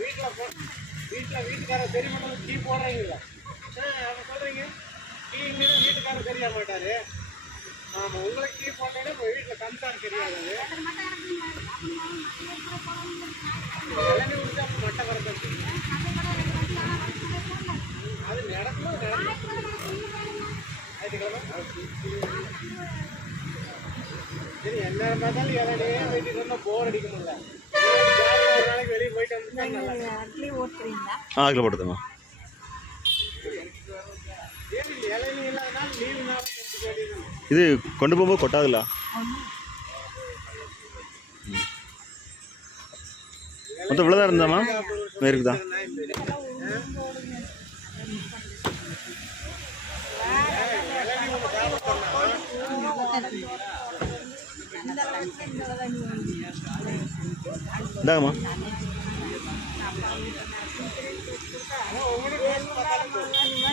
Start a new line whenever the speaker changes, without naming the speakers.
வீட்டில் வீட்டில் வீட்டுக்காரர் சரி பண்ணது டீ போடுறீங்களா அப்போ சொல்கிறீங்க டீ இல்லைன்னா வீட்டுக்காரர் மாட்டார் ஆமாம் உங்களுக்கு டீ போட்டீங்கன்னா இப்போ வீட்டில் கம்சார் தெரியாது இளநீ குடிச்சா அப்போ மட்டை வரது அது நடக்கணும் சரி என்ன இருந்தாலும் இளநியே வீட்டுக்கு வந்தால் போர் அடிக்க முடியல
ஆ அதில் போட்டுதுங்க இது கொண்டு போகும்போது கொட்டாதுல்ல? மொத்தம் இவ்வளோதான் இருந்தாமா இருக்குதா? இந்தாங்கம்மா. 我们准备去吃饭。